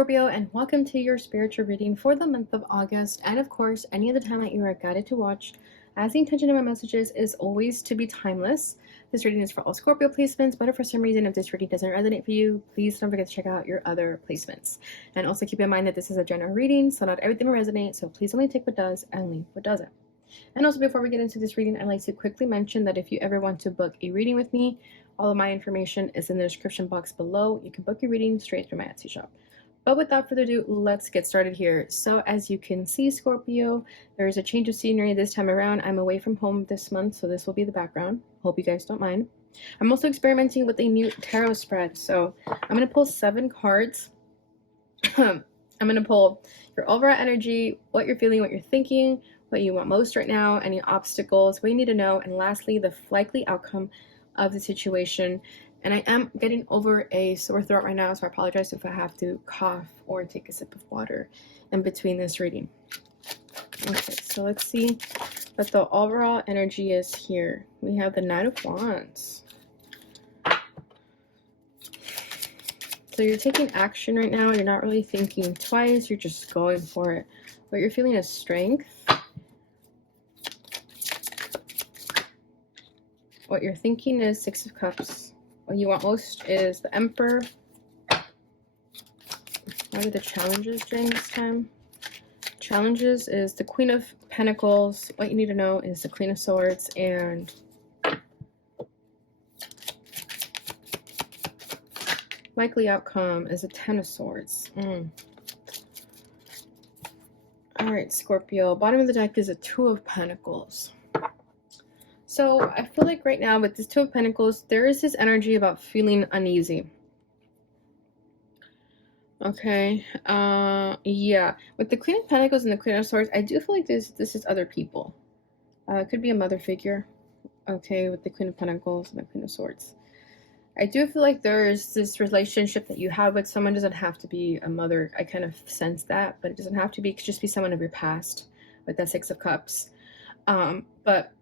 Scorpio, and welcome to your spiritual reading for the month of August, and of course any other time that you are guided to watch, as the intention of my messages is always to be timeless. This reading is for all Scorpio placements, but if for some reason if this reading doesn't resonate for you, please don't forget to check out your other placements. And also keep in mind that this is a general reading, so not everything will resonate, so please only take what does and leave what doesn't. And also, before we get into this reading, I'd like to quickly mention that if you ever want to book a reading with me, all of my information is in the description box below. You can book your reading straight through my Etsy shop. But without further ado, let's get started here. So as you can see, Scorpio, there is a change of scenery this time around. I'm away from home this month, so this will be the background. Hope you guys don't mind. I'm also experimenting with a new tarot spread. So I'm going to pull 7 cards. I'm going to pull your overall energy, what you're feeling, what you're thinking, what you want most right now, any obstacles, what you need to know, and lastly, the likely outcome of the situation. And I am getting over a sore throat right now, so I apologize if I have to cough or take a sip of water in between this reading. Okay, so let's see what the overall energy is here. We have the Knight of Wands. So you're taking action right now. You're not really thinking twice. You're just going for it. What you're feeling is strength. What you're thinking is 6 of Cups. What you want most is the Emperor. What are the challenges during this time? Challenges is the Queen of Pentacles. What you need to know is the Queen of Swords. And likely outcome is a 10 of Swords. Alright, Scorpio. Bottom of the deck is a 2 of Pentacles. So I feel like right now with this 2 of Pentacles, there is this energy about feeling uneasy. Okay. Yeah. With the Queen of Pentacles and the Queen of Swords, I do feel like this is other people. It could be a mother figure. Okay, with the Queen of Pentacles and the Queen of Swords. I do feel like there's this relationship that you have with someone. It doesn't have to be a mother. I kind of sense that, but it doesn't have to be. It could just be someone of your past with that 6 of Cups. But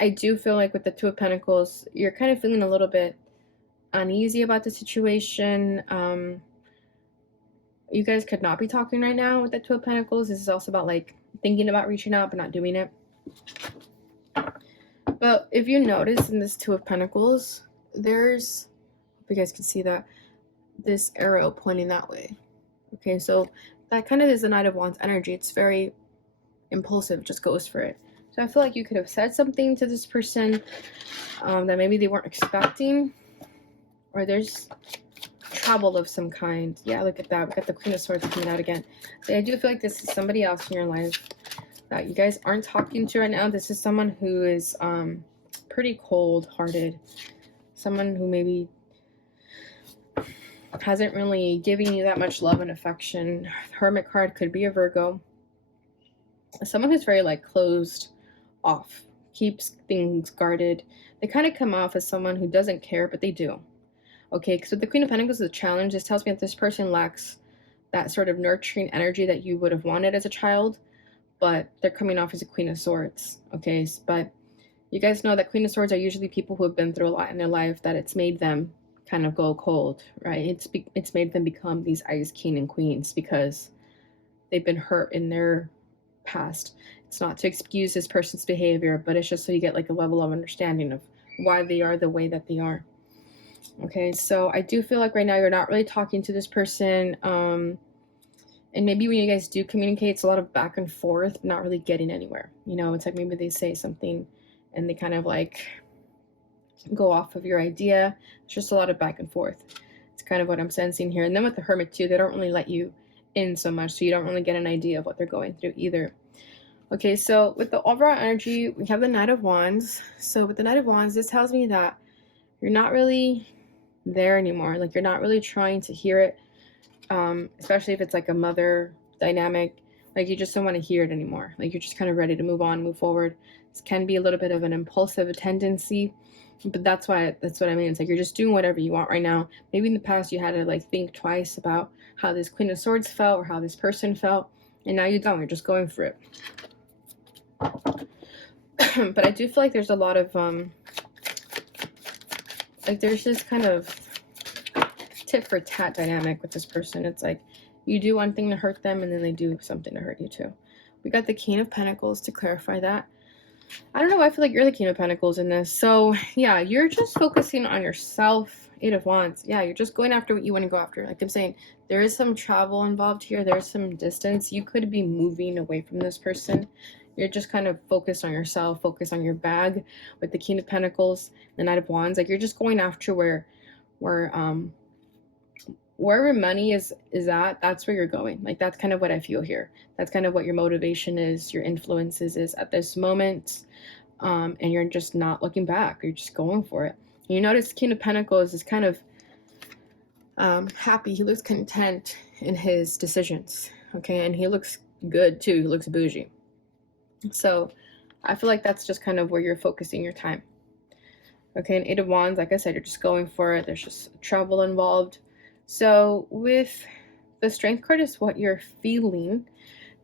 I do feel like with the 2 of Pentacles, you're kind of feeling a little bit uneasy about the situation. You guys could not be talking right now with the 2 of Pentacles. This is also about like thinking about reaching out but not doing it. But if you notice in this 2 of Pentacles, there's, hope you guys can see that, this arrow pointing that way. Okay, so that kind of is the Knight of Wands energy. It's very impulsive, just goes for it. So I feel like you could have said something to this person that maybe they weren't expecting. Or there's trouble of some kind. Yeah, look at that. We got the Queen of Swords coming out again. So I do feel like this is somebody else in your life that you guys aren't talking to right now. This is someone who is pretty cold-hearted. Someone who maybe hasn't really given you that much love and affection. Hermit card could be a Virgo. Someone who's very like closed off, keeps things guarded. They kind of come off as someone who doesn't care, but they do. Okay, because with the Queen of Pentacles is a challenge. This tells me that this person lacks that sort of nurturing energy that you would have wanted as a child, but they're coming off as a Queen of Swords. Okay, but you guys know that Queen of Swords are usually people who have been through a lot in their life, that it's made them kind of go cold, right? It's made them become these ice king and queens because they've been hurt in their past. It's not to excuse this person's behavior, but it's just so you get like a level of understanding of why they are the way that they are. Okay, so I do feel like right now you're not really talking to this person, and maybe when you guys do communicate, it's a lot of back and forth, not really getting anywhere. You know, it's like maybe they say something and they kind of like go off of your idea. It's just a lot of back and forth. It's kind of what I'm sensing here. And then with the Hermit too, they don't really let you in so much, so you don't really get an idea of what they're going through either. Okay, so with the overall energy, we have the Knight of Wands. So with the Knight of Wands, this tells me that you're not really there anymore. Like, you're not really trying to hear it, especially if it's like a mother dynamic. Like, you just don't want to hear it anymore. Like, you're just kind of ready to move on, move forward. This can be a little bit of an impulsive tendency, but that's what I mean. It's like you're just doing whatever you want right now. Maybe in the past you had to like think twice about how this Queen of Swords felt or how this person felt, and now you don't. You're just going for it. But I do feel like there's a lot of like there's this kind of tit for tat dynamic with this person. It's like you do one thing to hurt them and then they do something to hurt you too. We got the King of Pentacles to clarify that. I don't know why I feel like you're the King of Pentacles in this. So yeah, you're just focusing on yourself. 8 of Wands. Yeah, you're just going after what you want to go after. Like I'm saying, there is some travel involved here. There's some distance. You could be moving away from this person. You're just kind of focused on yourself, focused on your bag with the King of Pentacles, the Knight of Wands. Like you're just going after wherever money is at, that's where you're going. Like that's kind of what I feel here. That's kind of what your motivation is, your influences is at this moment. And you're just not looking back. You're just going for it. You notice King of Pentacles is kind of happy. He looks content in his decisions. Okay, and he looks good too. He looks bougie. So I feel like that's just kind of where you're focusing your time. Okay, and 8 of Wands, like I said, you're just going for it. There's just travel involved. So with the Strength card is what you're feeling.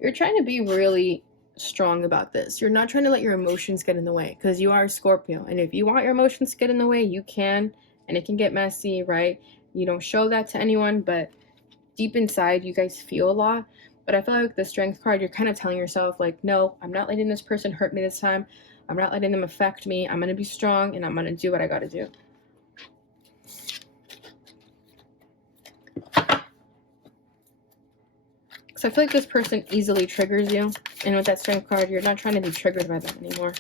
You're trying to be really strong about this. You're not trying to let your emotions get in the way, because you are Scorpio. And if you want your emotions to get in the way, you can, and it can get messy, right? You don't show that to anyone, but deep inside, you guys feel a lot. But I feel like the Strength card, you're kind of telling yourself, like, no, I'm not letting this person hurt me this time. I'm not letting them affect me. I'm going to be strong, and I'm going to do what I got to do. So I feel like this person easily triggers you. And with that Strength card, you're not trying to be triggered by them anymore.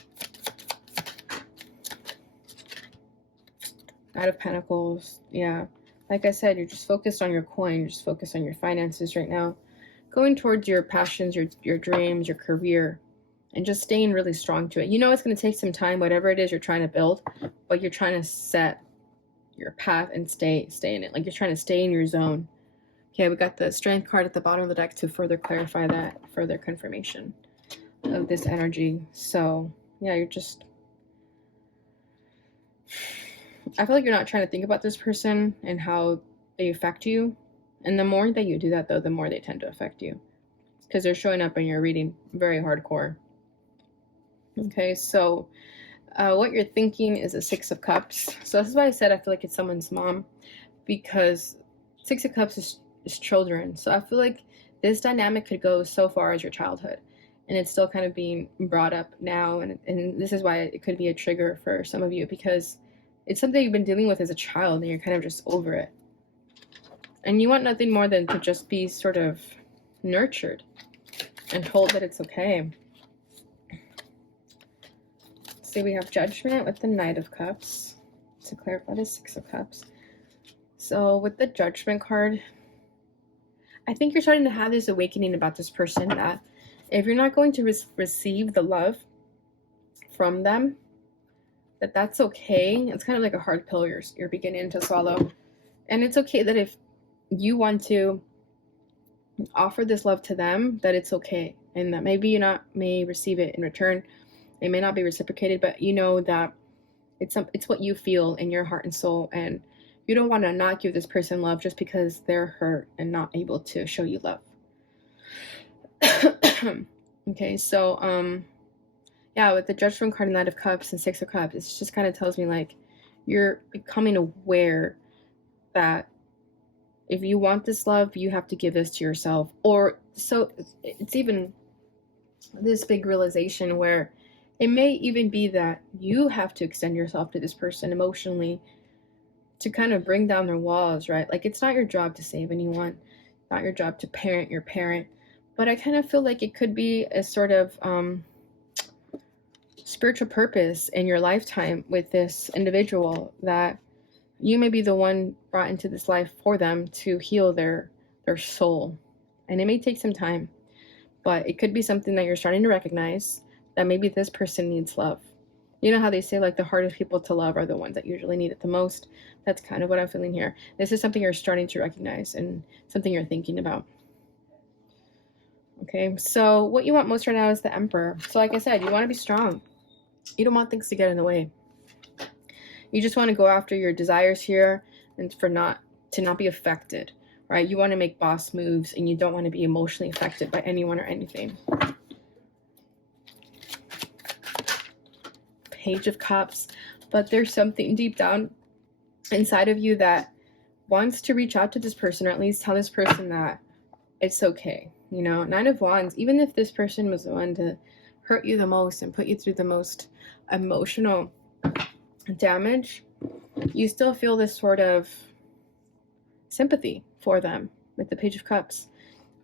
Knight of Pentacles. Yeah. Like I said, you're just focused on your coin. You're just focused on your finances right now. Going towards your passions, your dreams, your career. And just staying really strong to it. You know it's going to take some time, whatever it is you're trying to build. But you're trying to set your path and stay in it. Like you're trying to stay in your zone. Okay, we got the Strength card at the bottom of the deck to further clarify that, further confirmation of this energy. So, yeah, you're just... I feel like you're not trying to think about this person and how they affect you. And the more that you do that, though, the more they tend to affect you. Because they're showing up in your reading very hardcore. Okay, so what you're thinking is a 6 of Cups. So this is why I said I feel like it's someone's mom. Because 6 of Cups is children. So I feel like this dynamic could go so far as your childhood, and it's still kind of being brought up now, and this is why it could be a trigger for some of you, because it's something you've been dealing with as a child and you're kind of just over it, and you want nothing more than to just be sort of nurtured and told that it's okay. So we have Judgment with the Knight of Cups to clarify the 6 of Cups. So with the Judgment card, I think you're starting to have this awakening about this person, that if you're not going to receive the love from them, that's okay. It's kind of like a hard pill you're beginning to swallow. And it's okay that if you want to offer this love to them, that it's okay. And that maybe you may receive it in return. It may not be reciprocated, but you know that it's what you feel in your heart and soul, and you don't want to not give this person love just because they're hurt and not able to show you love. Okay, so yeah, with the Judgment card and Knight of Cups and 6 of Cups, it just kind of tells me like you're becoming aware that if you want this love, you have to give this to yourself. Or so it's even this big realization where it may even be that you have to extend yourself to this person emotionally to kind of bring down their walls, right? Like it's not your job to save anyone, not your job to parent your parent, but I kind of feel like it could be a sort of spiritual purpose in your lifetime with this individual, that you may be the one brought into this life for them to heal their soul. And it may take some time, but it could be something that you're starting to recognize, that maybe this person needs love. You know how they say like the hardest people to love are the ones that usually need it the most? That's kind of what I'm feeling here. This is something you're starting to recognize and something you're thinking about. Okay, so what you want most right now is the Emperor. So like I said, you want to be strong. You don't want things to get in the way. You just want to go after your desires here, and to not be affected, right? You want to make boss moves, and you don't want to be emotionally affected by anyone or anything. Page of Cups, but there's something deep down inside of you that wants to reach out to this person, or at least tell this person that it's okay. You know, Nine of Wands, even if this person was the one to hurt you the most and put you through the most emotional damage, you still feel this sort of sympathy for them with the Page of Cups.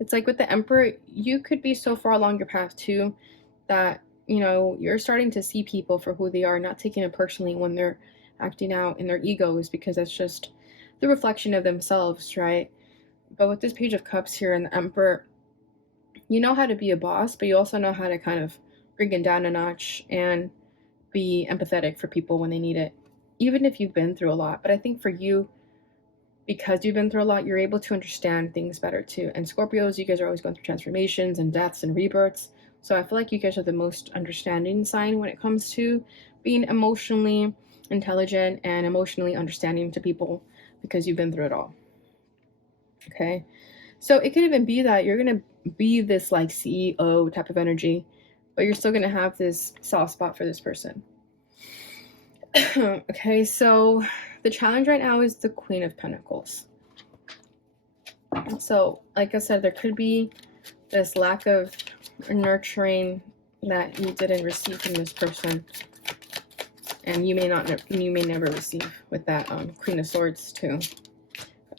It's like with the Emperor, you could be so far along your path too that, you know, you're starting to see people for who they are, not taking it personally when they're acting out in their egos, because that's just the reflection of themselves, right? But with this Page of Cups here and the Emperor, you know how to be a boss, but you also know how to kind of bring it down a notch and be empathetic for people when they need it, even if you've been through a lot. But I think for you, because you've been through a lot, you're able to understand things better too. And Scorpios, you guys are always going through transformations and deaths and rebirths. So I feel like you guys are the most understanding sign when it comes to being emotionally intelligent and emotionally understanding to people, because you've been through it all. Okay. So it could even be that you're going to be this like CEO type of energy, but you're still going to have this soft spot for this person. Okay, so the challenge right now is the Queen of Pentacles. So, like I said, there could be this lack of nurturing that you didn't receive from this person, and you may never receive with that Queen of Swords too.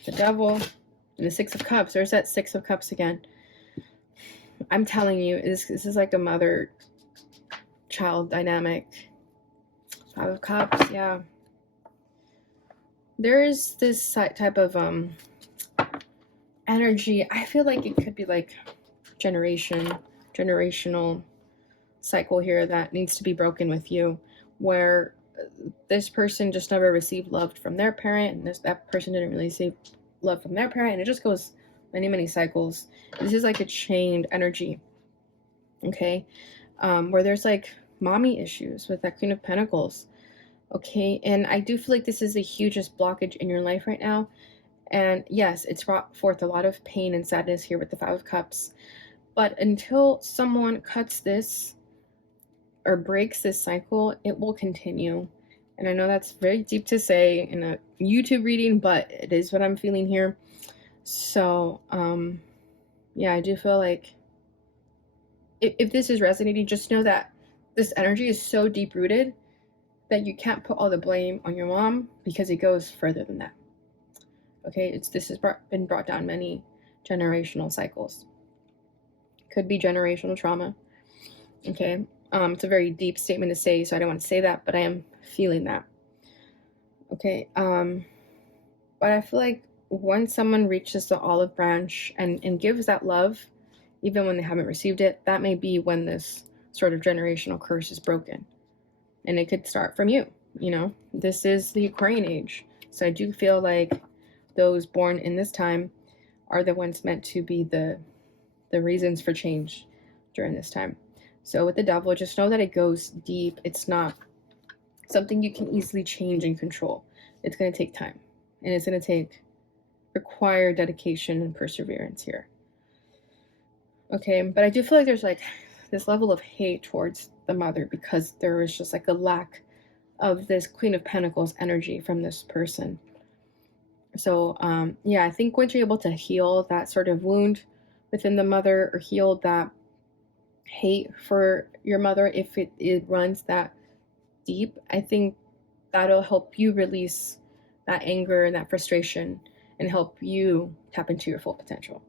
The Devil and the Six of Cups. There's that Six of Cups again. I'm telling you, this is like a mother-child dynamic. Five of Cups, yeah. There is this type of energy. I feel like it could be like generational cycle here that needs to be broken with you, where this person just never received love from their parent, and that person didn't really receive love from their parent, and it just goes many cycles. This is like a chained energy, okay, where there's like mommy issues with that Queen of Pentacles. Okay, and I do feel like this is the hugest blockage in your life right now. And yes, it's brought forth a lot of pain and sadness here with the Five of Cups. But until someone cuts this or breaks this cycle, it will continue. And I know that's very deep to say in a YouTube reading, but it is what I'm feeling here. So, yeah, I do feel like if this is resonating, just know that this energy is so deep-rooted that you can't put all the blame on your mom, because it goes further than that. Okay, this has been brought down many generational cycles. Could be generational trauma. Okay, it's a very deep statement to say, so I don't want to say that, but I am feeling that. Okay, but I feel like once someone reaches the olive branch and gives that love, even when they haven't received it, that may be when this sort of generational curse is broken. And it could start from you, you know. This is the Aquarian age. So I do feel like those born in this time are the ones meant to be the reasons for change during this time. So with the Devil, just know that it goes deep. It's not something you can easily change and control. It's going to take time. And it's going to require dedication and perseverance here. Okay, but I do feel like there's like this level of hate towards the mother, because there is just like a lack of this Queen of Pentacles energy from this person. So yeah, I think once you're able to heal that sort of wound within the mother, or heal that hate for your mother, if it runs that deep, I think that'll help you release that anger and that frustration and help you tap into your full potential.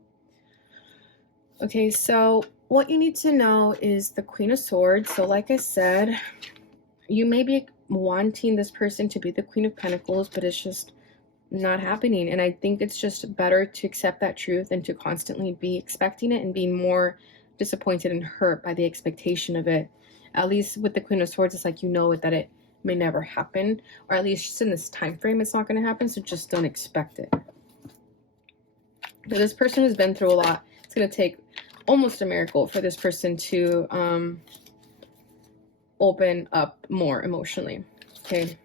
Okay, so what you need to know is the Queen of Swords. So like I said, you may be wanting this person to be the Queen of Pentacles, but it's just not happening. And I think it's just better to accept that truth than to constantly be expecting it and being more disappointed and hurt by the expectation of it. At least with the Queen of Swords, it's like, you know that it may never happen, or at least just in this time frame it's not going to happen, so just don't expect it. But this person has been through a lot. It's going to take almost a miracle for this person to open up more emotionally. Okay.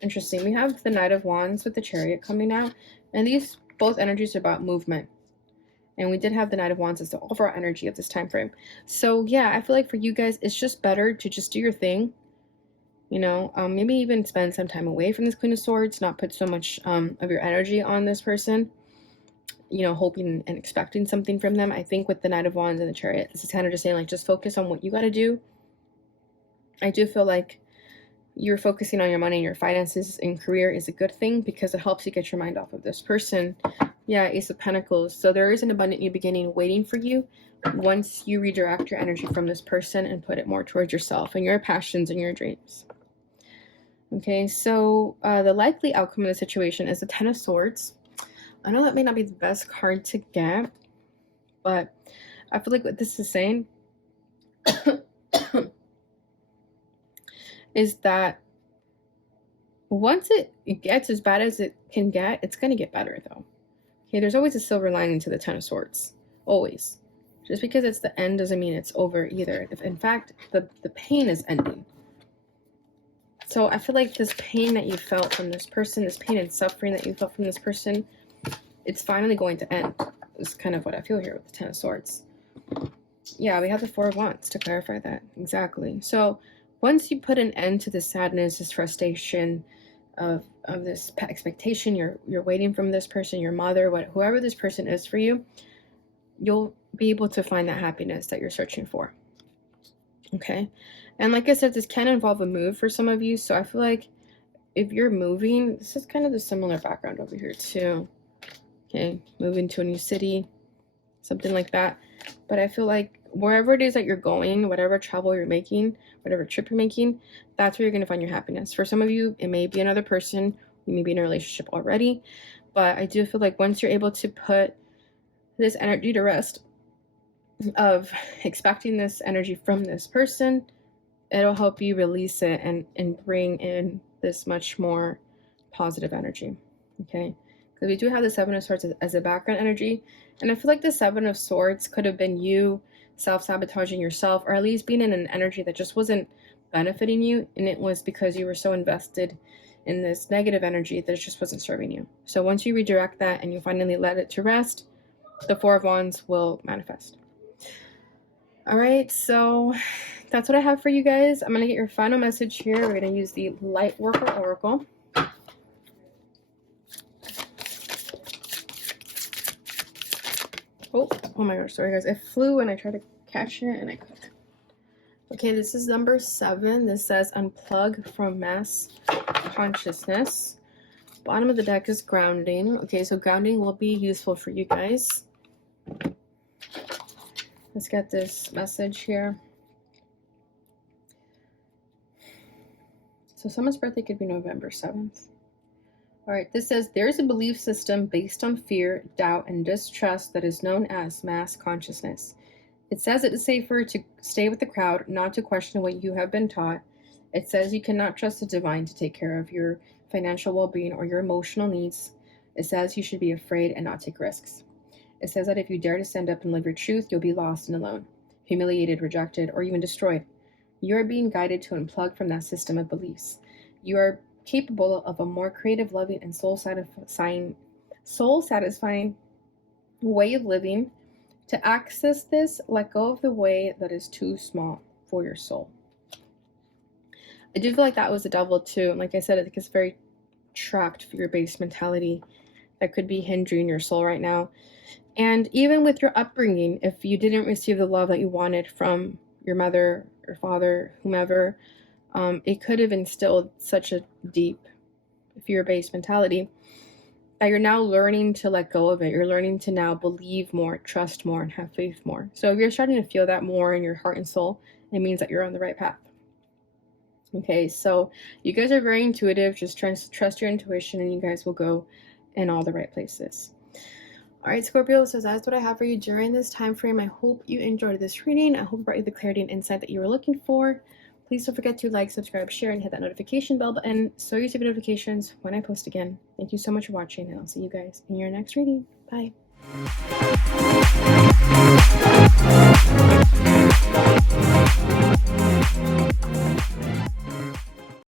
Interesting. We have the Knight of Wands with the Chariot coming out, and these both energies are about movement. And we did have the Knight of Wands as the overall energy of this time frame. So yeah, I feel like for you guys, it's just better to just do your thing You know, maybe even spend some time away from this Queen of Swords, not put so much of your energy on this person, you know, hoping and expecting something from them. I think with the Knight of Wands and the Chariot, this is kind of just saying, like, just focus on what you got to do. I do feel like you're focusing on your money and your finances and career is a good thing because it helps you get your mind off of this person. Yeah, Ace of Pentacles. So there is an abundant new beginning waiting for you once you redirect your energy from this person and put it more towards yourself and your passions and your dreams. Okay, so the likely outcome of the situation is the Ten of Swords. I know that may not be the best card to get, but I feel like what this is saying is that once it gets as bad as it can get, it's going to get better, though. Okay, there's always a silver lining to the Ten of Swords. Always. Just because it's the end doesn't mean it's over either. If, in fact, the pain is ending. So I feel like this pain that you felt from this person, this pain and suffering that you felt from this person, it's finally going to end. Is kind of what I feel here with the Ten of Swords. Yeah, we have the Four of Wands to clarify that. Exactly. So once you put an end to this sadness, this frustration of this expectation you're waiting from this person, your mother, whoever this person is for you, you'll be able to find that happiness that you're searching for. Okay. And like I said, this can involve a move for some of you. So I feel like if you're moving, this is kind of the similar background over here too. Okay. Moving to a new city, something like that. But I feel like wherever it is that you're going, whatever travel you're making, whatever trip you're making, that's where you're going to find your happiness. For some of you, it may be another person. You may be in a relationship already. But I do feel like once you're able to put this energy to rest of expecting this energy from this person, it'll help you release it and bring in this much more positive energy. Okay. Because we do have the Seven of Swords as a background energy. And I feel like the Seven of Swords could have been you self-sabotaging yourself, or at least being in an energy that just wasn't benefiting you. And it was because you were so invested in this negative energy that it just wasn't serving you. So once you redirect that and you finally let it to rest, the Four of Wands will manifest. All right, so that's what I have for you guys. I'm going to get your final message here. We're going to use the Light Worker Oracle. Oh my gosh, sorry guys. It flew and I tried to catch it and I couldn't. Okay, this is number 7. This says unplug from mass consciousness. Bottom of the deck is grounding. Okay, so grounding will be useful for you guys. Let's get this message here. So someone's birthday could be November 7th. All right, this says there is a belief system based on fear, doubt, and distrust that is known as mass consciousness. It says it is safer to stay with the crowd, not to question what you have been taught. It says you cannot trust the divine to take care of your financial well-being or your emotional needs. It says you should be afraid and not take risks. It says that if you dare to stand up and live your truth, you'll be lost and alone, humiliated, rejected, or even destroyed. You are being guided to unplug from that system of beliefs. You are capable of a more creative, loving, and soul-satisfying way of living. To access this, let go of the way that is too small for your soul. I do feel like that was the devil too. And like I said, I think it's very trapped fear-based mentality that could be hindering your soul right now. And even with your upbringing, if you didn't receive the love that you wanted from your mother or father, whomever, it could have instilled such a deep fear-based mentality that you're now learning to let go of it. You're learning to now believe more, trust more, and have faith more. So if you're starting to feel that more in your heart and soul, it means that you're on the right path. Okay, so you guys are very intuitive. Just trust your intuition and you guys will go in all the right places. All right, Scorpio, so that's what I have for you during this time frame. I hope you enjoyed this reading. I hope it brought you the clarity and insight that you were looking for. Please don't forget to like, subscribe, share, and hit that notification bell button so you receive notifications when I post again. Thank you so much for watching, and I'll see you guys in your next reading. Bye.